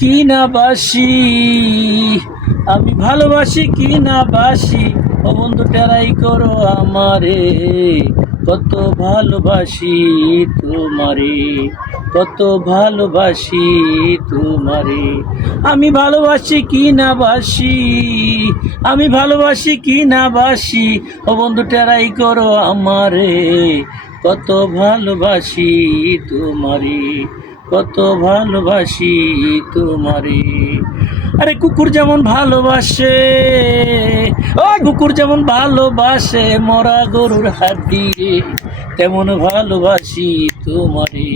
কি না বাসি আমি ভালোবাসি কি না বাসি ও বন্ধু, টেরাই করো আমারে। কত ভালোবাসি তোমারে। কত ভালোবাসি তোমারে। আমি ভালোবাসি কি না বাসি আমি ভালোবাসি কি না বাসি ও বন্ধু, টেরাই করো আমারে। কত ভালোবাসি তোমারে। কত ভালোবাসি তোমারে। আরে কুকুর যেমন ভালোবাসে, ও কুকুর যেমন ভালোবাসে মরা গরুর হাত দিয়ে, তেমন ভালোবাসি তোমারে,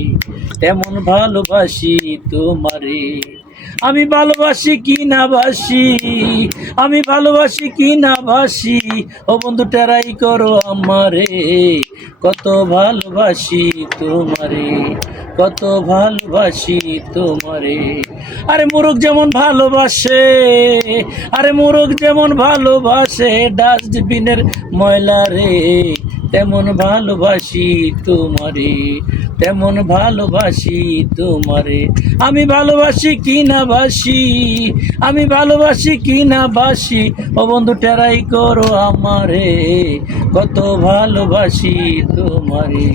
তেমন ভালোবাসি তোমারে। আমি ভালোবাসি কি না বাসি? আমি ভালোবাসি কি না বাসি? ও বন্ধু, টেরাই করো আমারে। কত ভালোবাসি তোমারে, কত ভালোবাসি তোমারে। আরে মোরগ যেমন ভালোবাসে, আরে মোরগ যেমন ভালোবাসে, ডাস্টবিনের ময়লা রে, তেমন ভালোবাসি তোমারে। তেমন ভালোবাসি তোমারে। আমি ভালোবাসি কি না বাসি? আমি ভালোবাসি কি না বাসি? ও বন্ধু, টেরাই করো আমারে। কত ভালোবাসি তোমারে,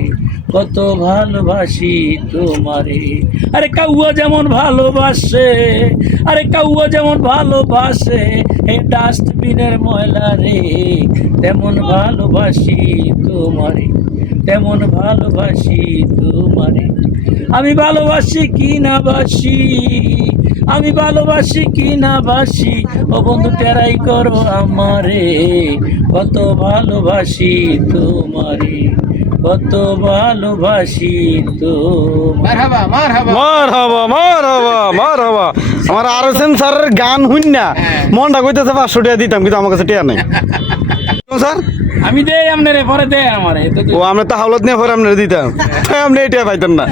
কত ভালোবাসি তোমারে। আরে কাউয়া যেমন ভালোবাসে, আরে কাউয়া যেমন ভালোবাসে এই ডাস্টবিনের ময়লা রে, তেমন ভালোবাসি তোমারে। তেমন ভালোবাসি তোমারে? আমি ভালোবাসি কি না বাসি? আমি ভালোবাসি কি না বাসি? ও বন্ধু টেরাই করো আমারে। কত ভালোবাসি তোমারে। কত ভালোবাসি তো আমার আরও স্যারের গান শুন না। মনটা কইতেছে পাঁচশো টাকা দিতাম কিন্তু আমার কাছে টিয়া নাই। আমি দেই আপনারে পরে দেয় আমারে ও, আমরা তো হাওলত নিয়ে পরে আমনে দিতাম। তাই আপনি এটা পাইতেন না।